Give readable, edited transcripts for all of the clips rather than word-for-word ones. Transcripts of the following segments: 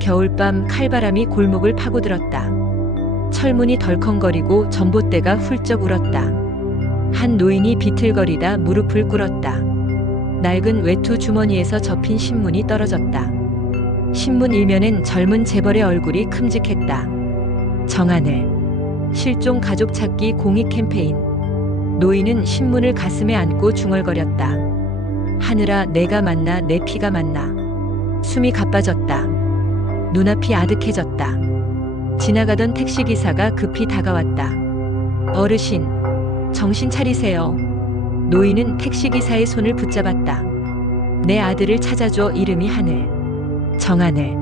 겨울밤 칼바람이 골목을 파고들었다. 철문이 덜컹거리고 전봇대가 훌쩍 울었다. 한 노인이 비틀거리다 무릎을 꿇었다. 낡은 외투 주머니에서 접힌 신문이 떨어졌다. 신문 일면엔 젊은 재벌의 얼굴이 큼직했다. 정하늘. 실종 가족 찾기 공익 캠페인. 노인은 신문을 가슴에 안고 중얼거렸다. 하늘아, 내가 맞나, 내 피가 맞나. 숨이 가빠졌다. 눈앞이 아득해졌다. 지나가던 택시기사가 급히 다가왔다. 어르신, 정신 차리세요. 노인은 택시기사의 손을 붙잡았다. 내 아들을 찾아줘. 이름이 하늘. 정하늘.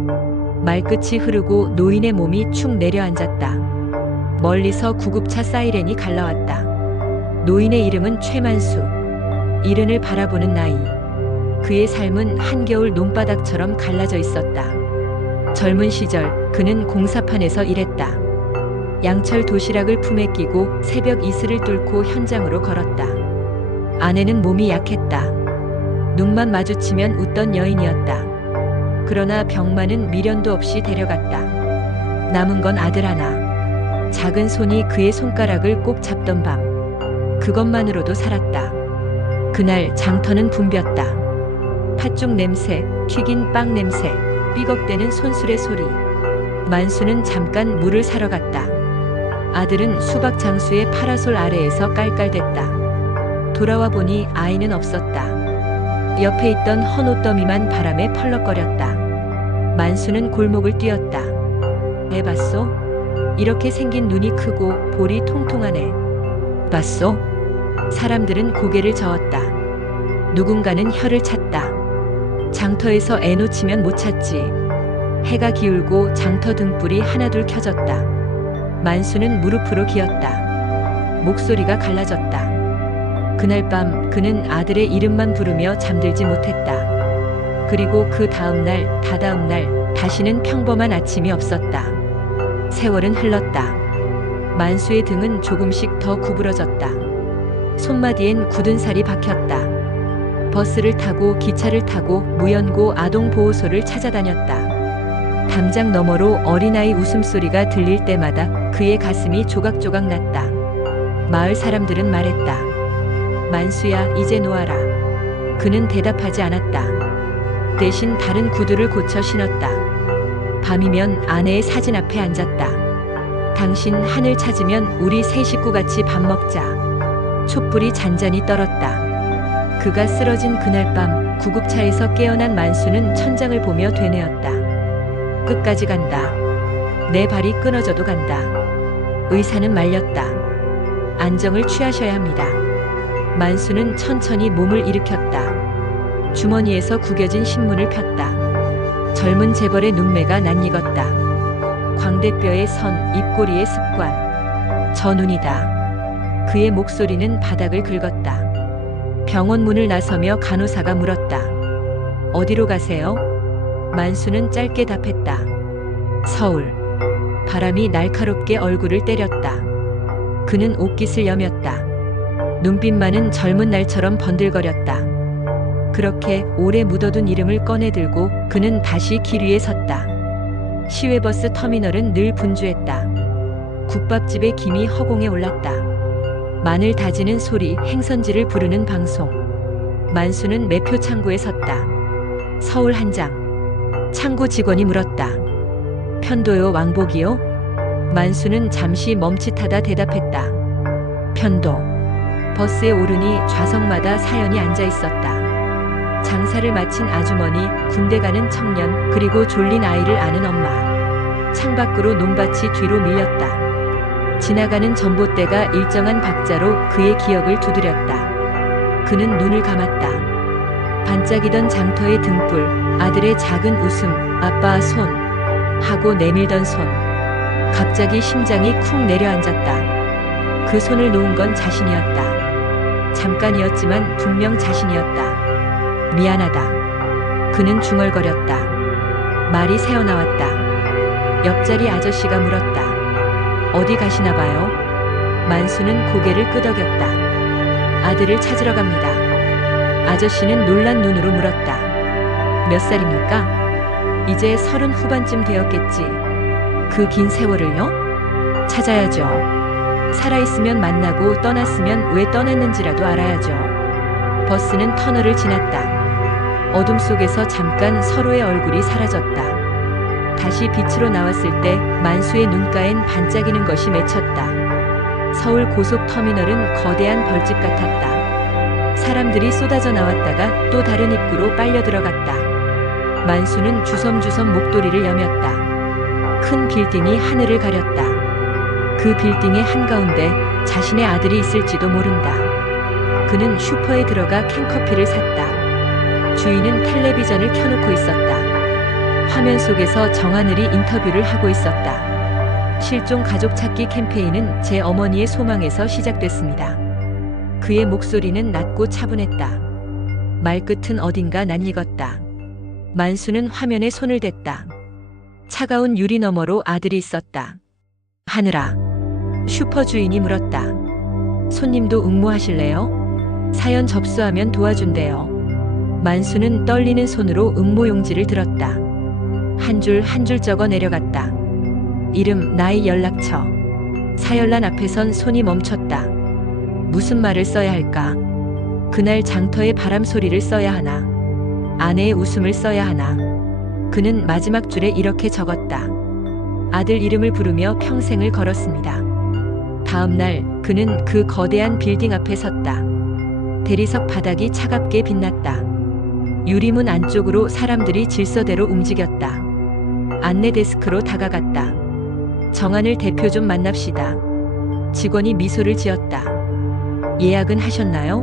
말끝이 흐르고 노인의 몸이 축 내려앉았다. 멀리서 구급차 사이렌이 갈라왔다. 노인의 이름은 최만수. 이른을 바라보는 나이. 그의 삶은 한겨울 논바닥처럼 갈라져 있었다. 젊은 시절 그는 공사판에서 일했다. 양철 도시락을 품에 끼고 새벽 이슬을 뚫고 현장으로 걸었다. 아내는 몸이 약했다. 눈만 마주치면 웃던 여인이었다. 그러나 병만은 미련도 없이 데려갔다. 남은 건 아들 하나. 작은 손이 그의 손가락을 꼭 잡던 밤. 그것만으로도 살았다. 그날 장터는 붐볐다. 팥죽 냄새, 튀긴 빵 냄새, 삐걱대는 손수레 소리. 만수는 잠깐 물을 사러 갔다. 아들은 수박 장수의 파라솔 아래에서 깔깔댔다. 돌아와 보니 아이는 없었다. 옆에 있던 헌옷더미만 바람에 펄럭거렸다. 만수는 골목을 뛰었다. 애 봤소? 이렇게 생긴 눈이 크고 볼이 통통하네. 봤소? 사람들은 고개를 저었다. 누군가는 혀를 찼다. 장터에서 애 놓치면 못 찾지. 해가 기울고 장터 등불이 하나둘 켜졌다. 만수는 무릎으로 기었다. 목소리가 갈라졌다. 그날 밤 그는 아들의 이름만 부르며 잠들지 못했다. 그리고 그 다음날, 다다음날 다시는 평범한 아침이 없었다. 세월은 흘렀다. 만수의 등은 조금씩 더 구부러졌다. 손마디엔 굳은 살이 박혔다. 버스를 타고 기차를 타고 무연고 아동보호소를 찾아다녔다. 담장 너머로 어린아이 웃음소리가 들릴 때마다 그의 가슴이 조각조각 났다. 마을 사람들은 말했다. 만수야, 이제 놓아라. 그는 대답하지 않았다. 대신 다른 구두를 고쳐 신었다. 밤이면 아내의 사진 앞에 앉았다. 당신 하늘 찾으면 우리 세 식구 같이 밥 먹자. 촛불이 잔잔히 떨었다. 그가 쓰러진 그날 밤 구급차에서 깨어난 만수는 천장을 보며 되뇌었다. 끝까지 간다. 내 발이 끊어져도 간다. 의사는 말렸다. 안정을 취하셔야 합니다. 만수는 천천히 몸을 일으켰다. 주머니에서 구겨진 신문을 폈다. 젊은 재벌의 눈매가 낯익었다. 광대뼈의 선, 입꼬리의 습관. 저 눈이다. 그의 목소리는 바닥을 긁었다. 병원 문을 나서며 간호사가 물었다. 어디로 가세요? 만수는 짧게 답했다. 서울. 바람이 날카롭게 얼굴을 때렸다. 그는 옷깃을 여몄다. 눈빛만은 젊은 날처럼 번들거렸다. 그렇게 오래 묻어둔 이름을 꺼내들고 그는 다시 길 위에 섰다. 시외버스 터미널은 늘 분주했다. 국밥집의 김이 허공에 올랐다. 마늘 다지는 소리, 행선지를 부르는 방송. 만수는 매표 창구에 섰다. 서울 한 장. 창구 직원이 물었다. 편도요, 왕복이요? 만수는 잠시 멈칫하다 대답했다. 편도. 버스에 오르니 좌석마다 사연이 앉아 있었다. 장사를 마친 아주머니, 군대 가는 청년, 그리고 졸린 아이를 아는 엄마. 창밖으로 논밭이 뒤로 밀렸다. 지나가는 전봇대가 일정한 박자로 그의 기억을 두드렸다. 그는 눈을 감았다. 반짝이던 장터의 등불, 아들의 작은 웃음, 아빠 손 하고 내밀던 손. 갑자기 심장이 쿵 내려앉았다. 그 손을 놓은 건 자신이었다. 잠깐이었지만 분명 자신이었다. 미안하다. 그는 중얼거렸다. 말이 새어나왔다. 옆자리 아저씨가 물었다. 어디 가시나 봐요? 만수는 고개를 끄덕였다. 아들을 찾으러 갑니다. 아저씨는 놀란 눈으로 물었다. 몇 살입니까? 이제 30 후반쯤 되었겠지. 그 긴 세월을요? 찾아야죠. 살아있으면 만나고 떠났으면 왜 떠났는지라도 알아야죠. 버스는 터널을 지났다. 어둠 속에서 잠깐 서로의 얼굴이 사라졌다. 다시 빛으로 나왔을 때 만수의 눈가엔 반짝이는 것이 맺혔다. 서울 고속터미널은 거대한 벌집 같았다. 사람들이 쏟아져 나왔다가 또 다른 입구로 빨려 들어갔다. 만수는 주섬주섬 목도리를 여몄다. 큰 빌딩이 하늘을 가렸다. 그 빌딩의 한가운데 자신의 아들이 있을지도 모른다. 그는 슈퍼에 들어가 캔커피를 샀다. 주인은 텔레비전을 켜놓고 있었다. 화면 속에서 정하늘이 인터뷰를 하고 있었다. 실종 가족 찾기 캠페인은 제 어머니의 소망에서 시작됐습니다. 그의 목소리는 낮고 차분했다. 말끝은 어딘가 낯익었다. 만수는 화면에 손을 댔다. 차가운 유리 너머로 아들이 있었다. 하늘아. 슈퍼 주인이 물었다. 손님도 응모하실래요? 사연 접수하면 도와준대요. 만수는 떨리는 손으로 응모용지를 들었다. 한 줄 한 줄 적어 내려갔다. 이름, 나이, 연락처. 사열란 앞에선 손이 멈췄다. 무슨 말을 써야 할까? 그날 장터의 바람 소리를 써야 하나? 아내의 웃음을 써야 하나? 그는 마지막 줄에 이렇게 적었다. 아들 이름을 부르며 평생을 걸었습니다. 다음 날 그는 그 거대한 빌딩 앞에 섰다. 대리석 바닥이 차갑게 빛났다. 유리문 안쪽으로 사람들이 질서대로 움직였다. 안내 데스크로 다가갔다. 정하늘 대표 좀 만납시다. 직원이 미소를 지었다. 예약은 하셨나요?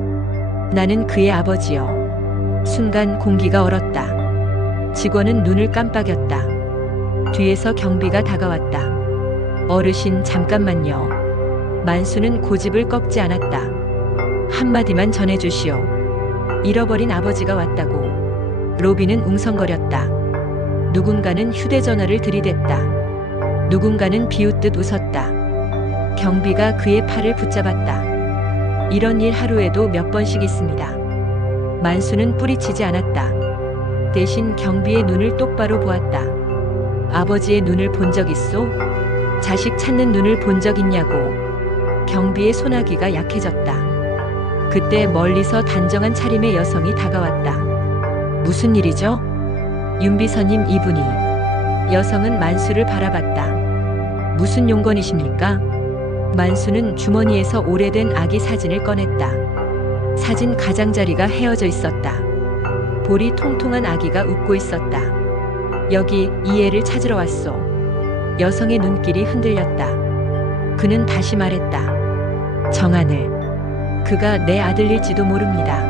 나는 그의 아버지요. 순간 공기가 얼었다. 직원은 눈을 깜빡였다. 뒤에서 경비가 다가왔다. 어르신 잠깐만요. 만수는 고집을 꺾지 않았다. 한마디만 전해주시오. 잃어버린 아버지가 왔다고. 로비는 웅성거렸다. 누군가는 휴대전화를 들이댔다. 누군가는 비웃듯 웃었다. 경비가 그의 팔을 붙잡았다. 이런 일 하루에도 몇 번씩 있습니다. 만수는 뿌리치지 않았다. 대신 경비의 눈을 똑바로 보았다. 아버지의 눈을 본 적 있소? 자식 찾는 눈을 본 적 있냐고. 경비의 소나기가 약해졌다. 그때 멀리서 단정한 차림의 여성이 다가왔다. 무슨 일이죠? 윤비서님 이분이. 여성은 만수를 바라봤다. 무슨 용건이십니까? 만수는 주머니에서 오래된 아기 사진을 꺼냈다. 사진 가장자리가 헤어져 있었다. 볼이 통통한 아기가 웃고 있었다. 여기 이 애를 찾으러 왔소. 여성의 눈길이 흔들렸다. 그는 다시 말했다. 정하늘. 그가 내 아들일지도 모릅니다.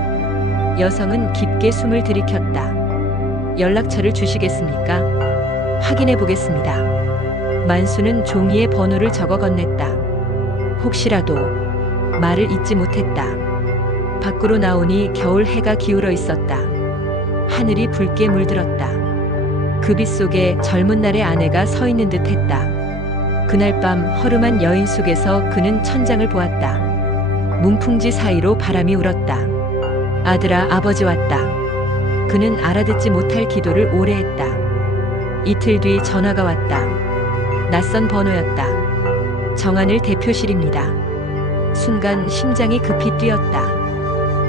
여성은 깊게 숨을 들이켰다. 연락처를 주시겠습니까? 확인해 보겠습니다. 만수는 종이에 번호를 적어 건넸다. 혹시라도. 말을 잇지 못했다. 밖으로 나오니 겨울 해가 기울어 있었다. 하늘이 붉게 물들었다. 그 빛 속에 젊은 날의 아내가 서 있는 듯 했다. 그날 밤 허름한 여인 속에서 그는 천장을 보았다. 문풍지 사이로 바람이 울었다. 아들아, 아버지 왔다. 그는 알아듣지 못할 기도를 오래 했다. 이틀 뒤 전화가 왔다. 낯선 번호였다. 정하늘 대표실입니다. 순간 심장이 급히 뛰었다.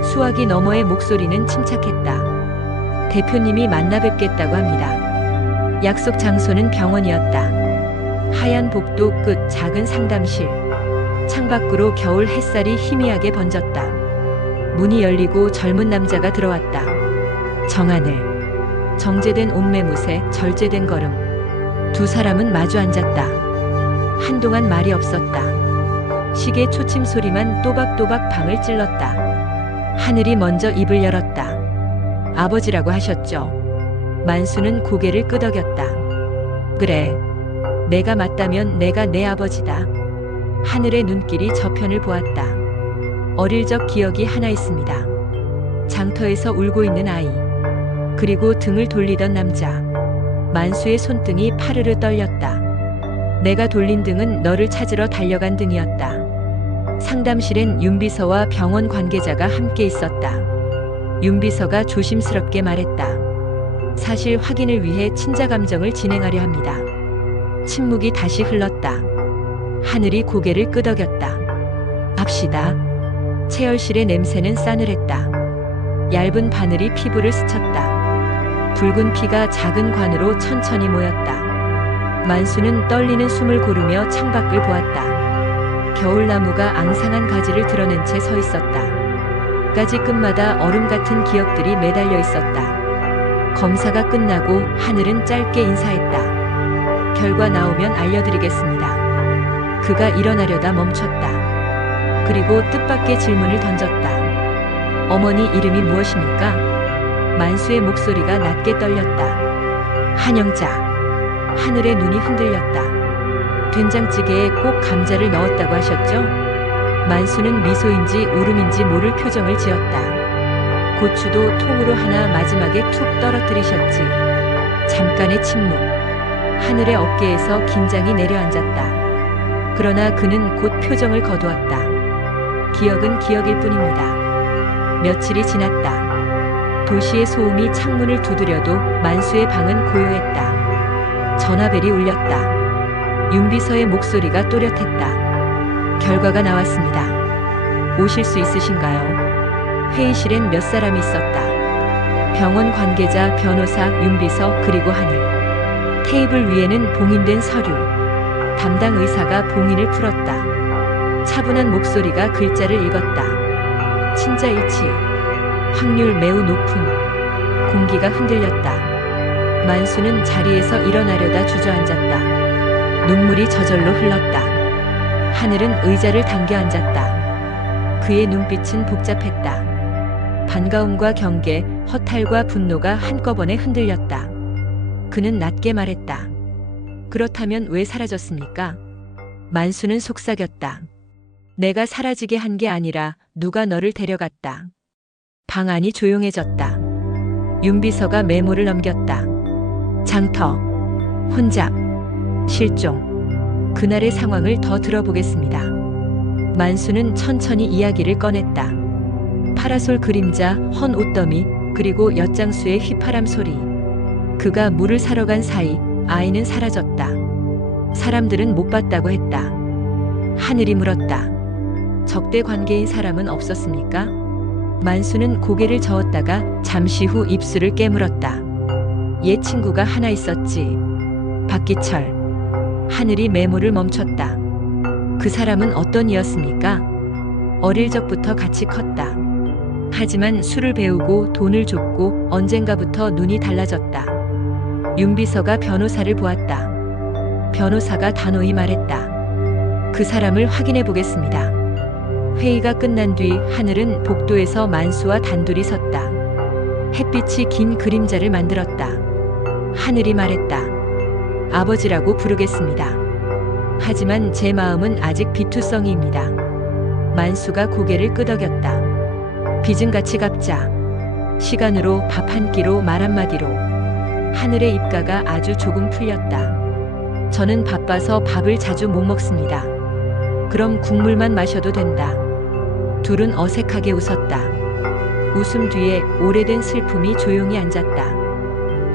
수화기 너머의 목소리는 침착했다. 대표님이 만나 뵙겠다고 합니다. 약속 장소는 병원이었다. 하얀 복도 끝 작은 상담실. 창밖으로 겨울 햇살이 희미하게 번졌다. 문이 열리고 젊은 남자가 들어왔다. 정하늘. 정제된 옷매무새, 절제된 걸음. 두 사람은 마주 앉았다. 한동안 말이 없었다. 시계 초침 소리만 또박또박 방을 찔렀다. 하늘이 먼저 입을 열었다. 아버지라고 하셨죠? 만수는 고개를 끄덕였다. 그래. 내가 맞다면 내가 내 아버지다. 하늘의 눈길이 저편을 보았다. 어릴 적 기억이 하나 있습니다. 장터에서 울고 있는 아이. 그리고 등을 돌리던 남자. 만수의 손등이 파르르 떨렸다. 내가 돌린 등은 너를 찾으러 달려간 등이었다. 상담실엔 윤비서와 병원 관계자가 함께 있었다. 윤비서가 조심스럽게 말했다. 사실 확인을 위해 친자 감정을 진행하려 합니다. 침묵이 다시 흘렀다. 하늘이 고개를 끄덕였다. 합시다. 채열실의 냄새는 싸늘했다. 얇은 바늘이 피부를 스쳤다. 붉은 피가 작은 관으로 천천히 모였다. 만수는 떨리는 숨을 고르며 창밖을 보았다. 겨울나무가 앙상한 가지를 드러낸 채 서 있었다. 가지 끝마다 얼음 같은 기억들이 매달려 있었다. 검사가 끝나고 하늘은 짧게 인사했다. 결과 나오면 알려드리겠습니다. 그가 일어나려다 멈췄다. 그리고 뜻밖의 질문을 던졌다. 어머니 이름이 무엇입니까? 만수의 목소리가 낮게 떨렸다. 한영자. 하늘의 눈이 흔들렸다. 된장찌개에 꼭 감자를 넣었다고 하셨죠? 만수는 미소인지 울음인지 모를 표정을 지었다. 고추도 통으로 하나 마지막에 툭 떨어뜨리셨지. 잠깐의 침묵. 하늘의 어깨에서 긴장이 내려앉았다. 그러나 그는 곧 표정을 거두었다. 기억은 기억일 뿐입니다. 며칠이 지났다. 도시의 소음이 창문을 두드려도 만수의 방은 고요했다. 전화벨이 울렸다. 윤비서의 목소리가 또렷했다. 결과가 나왔습니다. 오실 수 있으신가요? 회의실엔 몇 사람이 있었다. 병원 관계자, 변호사, 윤비서, 그리고 하늘. 테이블 위에는 봉인된 서류. 담당 의사가 봉인을 풀었다. 차분한 목소리가 글자를 읽었다. 친자일치. 확률 매우 높음. 공기가 흔들렸다. 만수는 자리에서 일어나려다 주저앉았다. 눈물이 저절로 흘렀다. 하늘은 의자를 당겨 앉았다. 그의 눈빛은 복잡했다. 반가움과 경계, 허탈과 분노가 한꺼번에 흔들렸다. 그는 낮게 말했다. 그렇다면 왜 사라졌습니까? 만수는 속삭였다. 내가 사라지게 한 게 아니라 누가 너를 데려갔다. 방 안이 조용해졌다. 윤비서가 메모를 넘겼다. 장터, 혼잡, 실종. 그날의 상황을 더 들어보겠습니다. 만수는 천천히 이야기를 꺼냈다. 파라솔 그림자, 헌 옷더미, 그리고 엿장수의 휘파람 소리. 그가 물을 사러 간 사이 아이는 사라졌다. 사람들은 못 봤다고 했다. 하늘이 물었다. 적대 관계인 사람은 없었습니까? 만수는 고개를 저었다가 잠시 후 입술을 깨물었다. 옛 친구가 하나 있었지. 박기철. 하늘이 메모를 멈췄다. 그 사람은 어떤 이였습니까? 어릴 적부터 같이 컸다. 하지만 술을 배우고 돈을 줬고 언젠가부터 눈이 달라졌다. 윤비서가 변호사를 보았다. 변호사가 단호히 말했다. 그 사람을 확인해 보겠습니다. 회의가 끝난 뒤 하늘은 복도에서 만수와 단둘이 섰다. 햇빛이 긴 그림자를 만들었다. 하늘이 말했다. 아버지라고 부르겠습니다. 하지만 제 마음은 아직 비투성이입니다. 만수가 고개를 끄덕였다. 비즘같이 갚자. 시간으로, 밥 한 끼로, 말 한마디로. 하늘의 입가가 아주 조금 풀렸다. 저는 바빠서 밥을 자주 못 먹습니다. 그럼 국물만 마셔도 된다. 둘은 어색하게 웃었다. 웃음 뒤에 오래된 슬픔이 조용히 앉았다.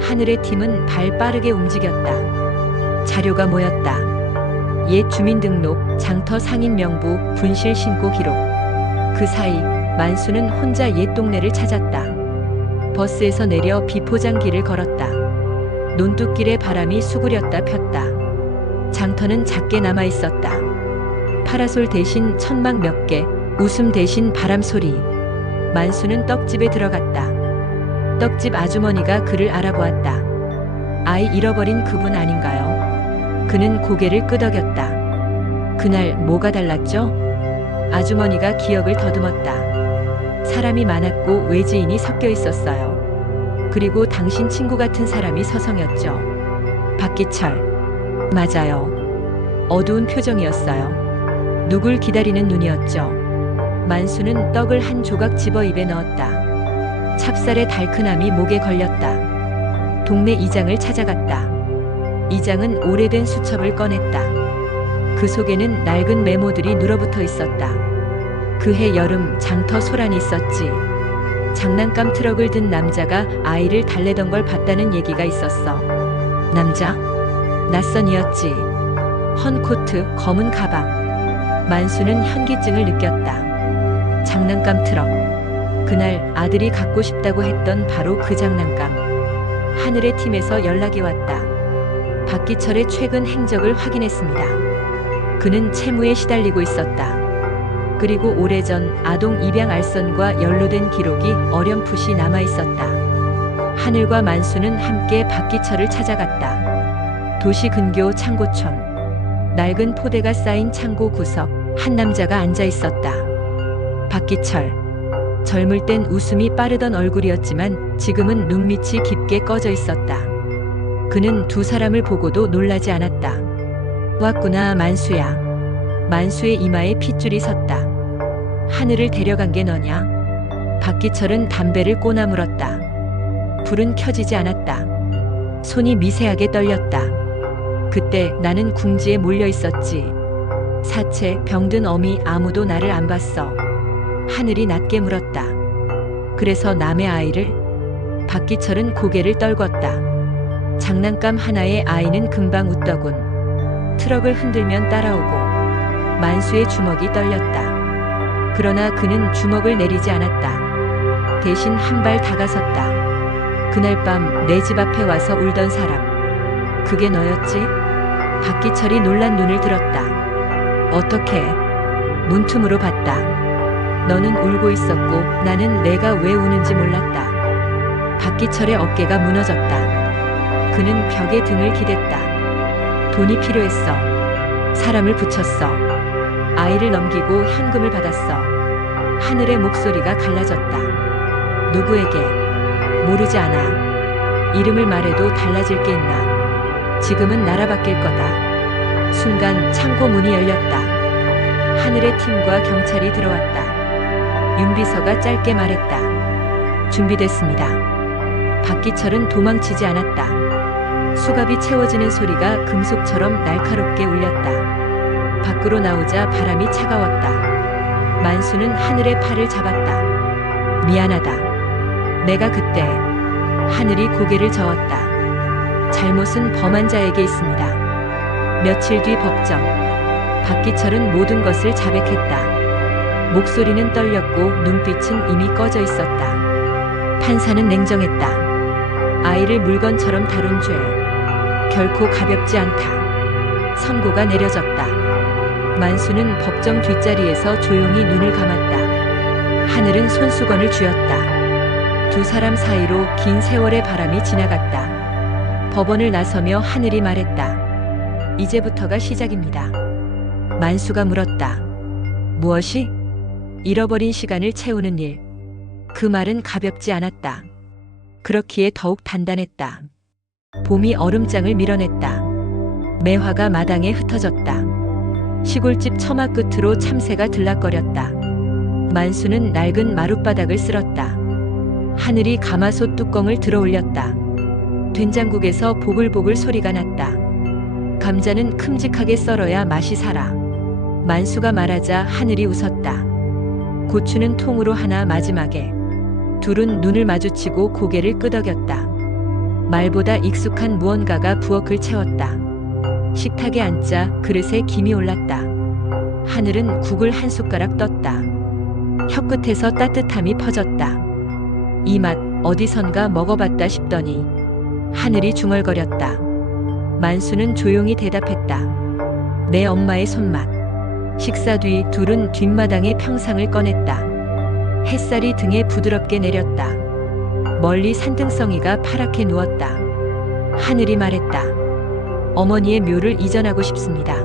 하늘의 팀은 발 빠르게 움직였다. 자료가 모였다. 옛 주민등록, 장터 상인 명부, 분실 신고 기록. 그 사이 만수는 혼자 옛 동네를 찾았다. 버스에서 내려 비포장길을 걸었다. 논뚝길의 바람이 수그렸다 폈다. 장터는 작게 남아 있었다. 파라솔 대신 천막 몇 개, 웃음 대신 바람 소리. 만수는 떡집에 들어갔다. 떡집 아주머니가 그를 알아보았다. 아이 잃어버린 그분 아닌가요? 그는 고개를 끄덕였다. 그날 뭐가 달랐죠? 아주머니가 기억을 더듬었다. 사람이 많았고 외지인이 섞여 있었어요. 그리고 당신 친구 같은 사람이 서성였죠. 박기철. 맞아요. 어두운 표정이었어요. 누굴 기다리는 눈이었죠. 만수는 떡을 한 조각 집어 입에 넣었다. 찹쌀의 달큰함이 목에 걸렸다. 동네 이장을 찾아갔다. 이장은 오래된 수첩을 꺼냈다. 그 속에는 낡은 메모들이 눌어붙어 있었다. 그해 여름 장터 소란이 있었지. 장난감 트럭을 든 남자가 아이를 달래던 걸 봤다는 얘기가 있었어. 남자? 낯선이었지. 헌 코트, 검은 가방. 만수는 현기증을 느꼈다. 장난감 트럭. 그날 아들이 갖고 싶다고 했던 바로 그 장난감. 하늘의 팀에서 연락이 왔다. 박기철의 최근 행적을 확인했습니다. 그는 채무에 시달리고 있었다. 그리고 오래전 아동 입양 알선과 연루된 기록이 어렴풋이 남아 있었다. 하늘과 만수는 함께 박기철을 찾아갔다. 도시 근교 창고촌. 낡은 포대가 쌓인 창고 구석. 한 남자가 앉아 있었다. 박기철. 젊을 땐 웃음이 빠르던 얼굴이었지만 지금은 눈밑이 깊게 꺼져 있었다. 그는 두 사람을 보고도 놀라지 않았다. 왔구나, 만수야. 만수의 이마에 핏줄이 섰다. 하늘을 데려간 게 너냐? 박기철은 담배를 꼬나 물었다. 불은 켜지지 않았다. 손이 미세하게 떨렸다. 그때 나는 궁지에 몰려 있었지. 사체, 병든 어미 아무도 나를 안 봤어. 하늘이 낮게 물었다. 그래서 남의 아이를? 박기철은 고개를 떨궜다. 장난감 하나의 아이는 금방 웃더군. 트럭을 흔들면 따라오고. 만수의 주먹이 떨렸다. 그러나 그는 주먹을 내리지 않았다. 대신 한 발 다가섰다. 그날 밤 내 집 앞에 와서 울던 사람. 그게 너였지? 박기철이 놀란 눈을 들었다. 어떻게? 문틈으로 봤다. 너는 울고 있었고 나는 내가 왜 우는지 몰랐다. 박기철의 어깨가 무너졌다. 그는 벽에 등을 기댔다. 돈이 필요했어. 사람을 붙였어. 아이를 넘기고 현금을 받았어. 하늘의 목소리가 갈라졌다. 누구에게? 모르지 않아. 이름을 말해도 달라질 게 있나? 지금은 나라 바뀔 거다. 순간 창고 문이 열렸다. 하늘의 팀과 경찰이 들어왔다. 윤비서가 짧게 말했다. 준비됐습니다. 박기철은 도망치지 않았다. 수갑이 채워지는 소리가 금속처럼 날카롭게 울렸다. 밖으로 나오자 바람이 차가웠다. 만수는 하늘의 팔을 잡았다. 미안하다. 내가 그때. 하늘이 고개를 저었다. 잘못은 범한 자에게 있습니다. 며칠 뒤 법정. 박기철은 모든 것을 자백했다. 목소리는 떨렸고 눈빛은 이미 꺼져 있었다. 판사는 냉정했다. 아이를 물건처럼 다룬 죄. 결코 가볍지 않다. 선고가 내려졌다. 만수는 법정 뒷자리에서 조용히 눈을 감았다. 하늘은 손수건을 쥐었다. 두 사람 사이로 긴 세월의 바람이 지나갔다. 법원을 나서며 하늘이 말했다. 이제부터가 시작입니다. 만수가 물었다. 무엇이? 잃어버린 시간을 채우는 일. 그 말은 가볍지 않았다. 그렇기에 더욱 단단했다. 봄이 얼음장을 밀어냈다. 매화가 마당에 흩어졌다. 시골집 처마 끝으로 참새가 들락거렸다. 만수는 낡은 마룻바닥을 쓸었다. 하늘이 가마솥 뚜껑을 들어 올렸다. 된장국에서 보글보글 소리가 났다. 감자는 큼직하게 썰어야 맛이 살아. 만수가 말하자 하늘이 웃었다. 고추는 통으로 하나 마지막에. 둘은 눈을 마주치고 고개를 끄덕였다. 말보다 익숙한 무언가가 부엌을 채웠다. 식탁에 앉자 그릇에 김이 올랐다. 하늘은 국을 한 숟가락 떴다. 혀끝에서 따뜻함이 퍼졌다. 이 맛 어디선가 먹어봤다 싶더니. 하늘이 중얼거렸다. 만수는 조용히 대답했다. 내 엄마의 손맛. 식사 뒤 둘은 뒷마당에 평상을 꺼냈다. 햇살이 등에 부드럽게 내렸다. 멀리 산등성이가 파랗게 누웠다. 하늘이 말했다. 어머니의 묘를 이전하고 싶습니다.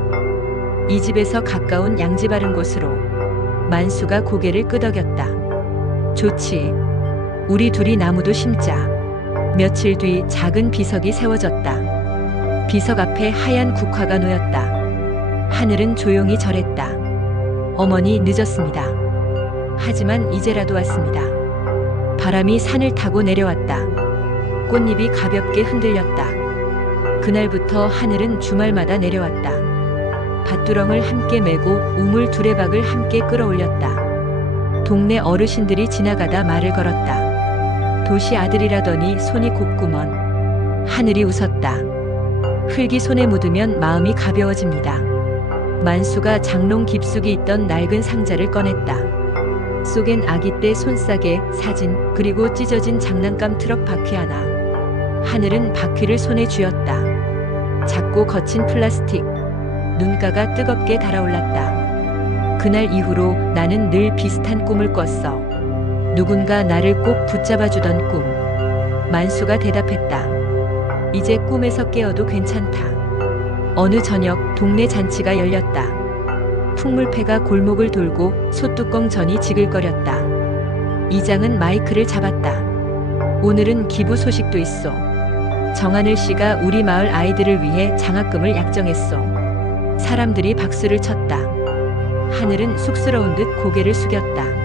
이 집에서 가까운 양지 바른 곳으로. 만수가 고개를 끄덕였다. 좋지. 우리 둘이 나무도 심자. 며칠 뒤 작은 비석이 세워졌다. 비석 앞에 하얀 국화가 놓였다. 하늘은 조용히 절했다. 어머니 늦었습니다. 하지만 이제라도 왔습니다. 바람이 산을 타고 내려왔다. 꽃잎이 가볍게 흔들렸다. 그날부터 하늘은 주말마다 내려왔다. 밭두렁을 함께 메고 우물 두레박을 함께 끌어올렸다. 동네 어르신들이 지나가다 말을 걸었다. 도시 아들이라더니 손이 곱구먼. 하늘이 웃었다. 흙이 손에 묻으면 마음이 가벼워집니다. 만수가 장롱 깊숙이 있던 낡은 상자를 꺼냈다. 속엔 아기 때 손싸개, 사진, 그리고 찢어진 장난감 트럭 바퀴 하나. 하늘은 바퀴를 손에 쥐었다. 작고 거친 플라스틱. 눈가가 뜨겁게 달아올랐다. 그날 이후로 나는 늘 비슷한 꿈을 꿨어. 누군가 나를 꼭 붙잡아주던 꿈. 만수가 대답했다. 이제 꿈에서 깨어도 괜찮다. 어느 저녁 동네 잔치가 열렸다. 풍물패가 골목을 돌고 솥뚜껑 전이 지글거렸다. 이장은 마이크를 잡았다. 오늘은 기부 소식도 있어. 정하늘 씨가 우리 마을 아이들을 위해 장학금을 약정했어. 사람들이 박수를 쳤다. 하늘은 쑥스러운 듯 고개를 숙였다.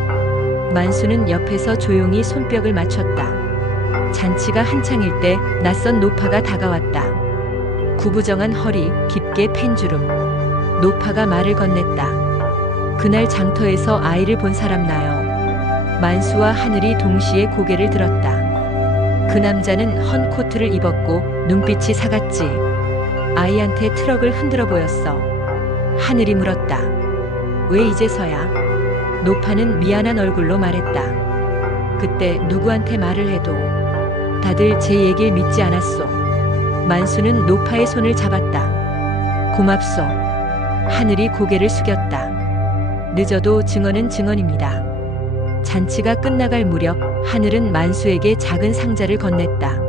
만수는 옆에서 조용히 손뼉을 맞췄다. 잔치가 한창일 때 낯선 노파가 다가왔다. 구부정한 허리, 깊게 팬 주름. 노파가 말을 건넸다. 그날 장터에서 아이를 본 사람 나요. 만수와 하늘이 동시에 고개를 들었다. 그 남자는 헌 코트를 입었고 눈빛이 사갔지. 아이한테 트럭을 흔들어 보였어. 하늘이 물었다. 왜 이제서야? 노파는 미안한 얼굴로 말했다. 그때 누구한테 말을 해도 다들 제 얘길 믿지 않았소. 만수는 노파의 손을 잡았다. 고맙소. 하늘이 고개를 숙였다. 늦어도 증언은 증언입니다. 잔치가 끝나갈 무렵 하늘은 만수에게 작은 상자를 건넸다.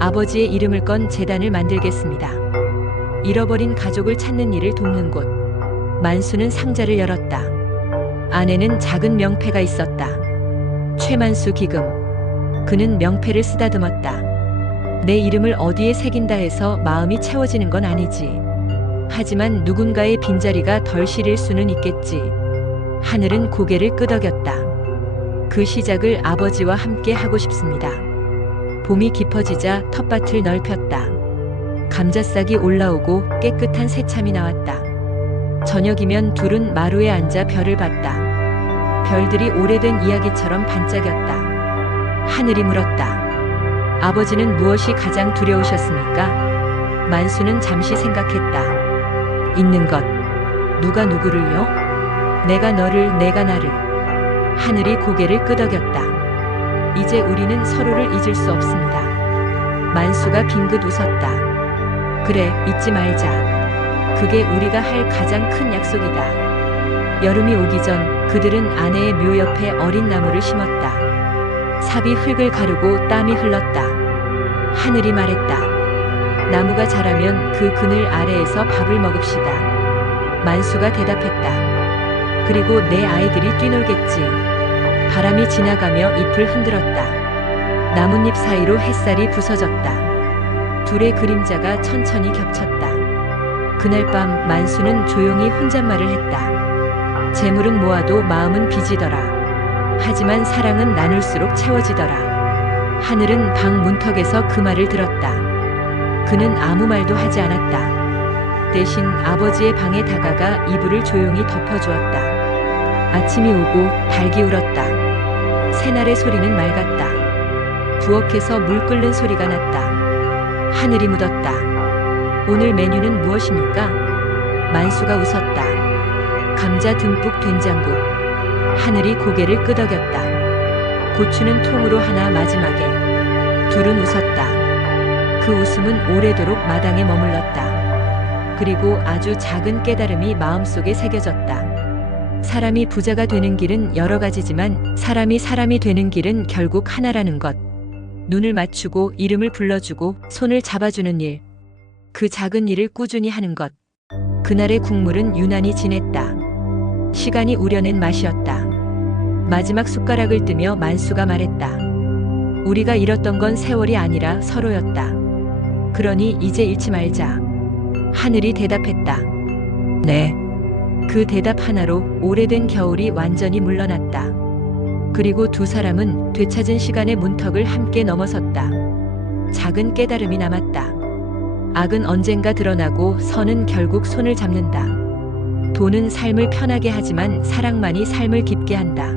아버지의 이름을 건 재단을 만들겠습니다. 잃어버린 가족을 찾는 일을 돕는 곳. 만수는 상자를 열었다. 안에는 작은 명패가 있었다. 최만수 기금. 그는 명패를 쓰다듬었다. 내 이름을 어디에 새긴다 해서 마음이 채워지는 건 아니지. 하지만 누군가의 빈자리가 덜 시릴 수는 있겠지. 하늘은 고개를 끄덕였다. 그 시작을 아버지와 함께 하고 싶습니다. 봄이 깊어지자 텃밭을 넓혔다. 감자싹이 올라오고 깨끗한 새참이 나왔다. 저녁이면 둘은 마루에 앉아 별을 봤다. 별들이 오래된 이야기처럼 반짝였다. 하늘이 물었다. 아버지는 무엇이 가장 두려우셨습니까? 만수는 잠시 생각했다. 있는 것. 누가 누구를요? 내가 너를, 내가 나를. 하늘이 고개를 끄덕였다. 이제 우리는 서로를 잊을 수 없습니다. 만수가 빙긋 웃었다. 그래, 잊지 말자. 그게 우리가 할 가장 큰 약속이다. 여름이 오기 전 그들은 아내의 묘 옆에 어린 나무를 심었다. 삽이 흙을 가르고 땀이 흘렀다. 하늘이 말했다. 나무가 자라면 그 그늘 아래에서 밥을 먹읍시다. 만수가 대답했다. 그리고 내 아이들이 뛰놀겠지. 바람이 지나가며 잎을 흔들었다. 나뭇잎 사이로 햇살이 부서졌다. 둘의 그림자가 천천히 겹쳤다. 그날 밤 만수는 조용히 혼잣말을 했다. 재물은 모아도 마음은 빚이더라. 하지만 사랑은 나눌수록 채워지더라. 하늘은 방 문턱에서 그 말을 들었다. 그는 아무 말도 하지 않았다. 대신 아버지의 방에 다가가 이불을 조용히 덮어주었다. 아침이 오고 닭이 울었다. 새날의 소리는 맑았다. 부엌에서 물 끓는 소리가 났다. 하늘이 묻었다. 오늘 메뉴는 무엇입니까? 만수가 웃었다. 감자 듬뿍 된장국. 하늘이 고개를 끄덕였다. 고추는 통으로 하나 마지막에. 둘은 웃었다. 그 웃음은 오래도록 마당에 머물렀다. 그리고 아주 작은 깨달음이 마음속에 새겨졌다. 사람이 부자가 되는 길은 여러 가지지만 사람이 되는 길은 결국 하나라는 것. 눈을 맞추고 이름을 불러주고 손을 잡아주는 일. 그 작은 일을 꾸준히 하는 것. 그날의 국물은 유난히 진했다. 시간이 우려낸 맛이었다. 마지막 숟가락을 뜨며 만수가 말했다. 우리가 잃었던 건 세월이 아니라 서로였다. 그러니 이제 잃지 말자. 하늘이 대답했다. 네. 그 대답 하나로 오래된 겨울이 완전히 물러났다. 그리고 두 사람은 되찾은 시간의 문턱을 함께 넘어섰다. 작은 깨달음이 남았다. 악은 언젠가 드러나고 선은 결국 손을 잡는다. 돈은 삶을 편하게 하지만 사랑만이 삶을 깊게 한다.